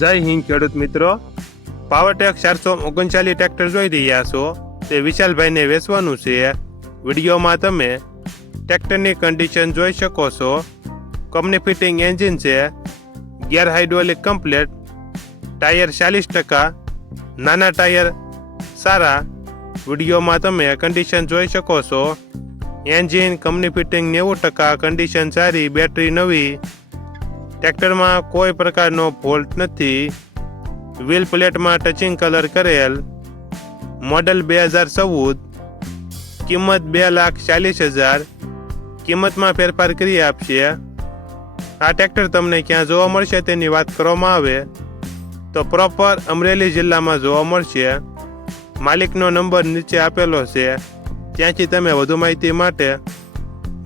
જય હિન્દ, ખેડૂત મિત્રો. પાવરટેક ચારસો ઓગણચાલીસ ટ્રેક્ટર જોઈ રહ્યા છો. તે વિશાલભાઈને વેચવાનું છે. વિડીયોમાં તમે ટ્રેક્ટરની કન્ડિશન જોઈ શકો છો. કંપની ફિટિંગ એન્જિન છે. ગિયર હાઇડ્રોલિક કમ્પ્લેટ ટાયર ચાલીસ ટકા. નાના ટાયર સારા. વિડીયોમાં તમે કન્ડિશન જોઈ શકો છો. એન્જિન કંપની ફિટિંગ નેવું ટકા. કન્ડિશન સારી. બેટરી નવી. ટ્રેક્ટરમાં કોઈ પ્રકારનો ફોલ્ટ નથી. વ્હીલ પ્લેટમાં ટચિંગ કલર કરેલ. મોડલ બે હજાર ચૌદ. કિંમત બે લાખ ચાલીસ હજાર. કિંમતમાં ફેરફાર કરી આપશે. આ ટ્રેક્ટર તમને ક્યાં જોવા મળશે તેની વાત કરવામાં આવે. તો પ્રોપર અમરેલી જિલ્લામાં જોવા મળશે. માલિકનો નંબર નીચે આપેલો છે. ત્યાંથી તમે વધુ માહિતી માટે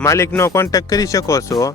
માલિકનો કોન્ટેક્ટ કરી શકો છો.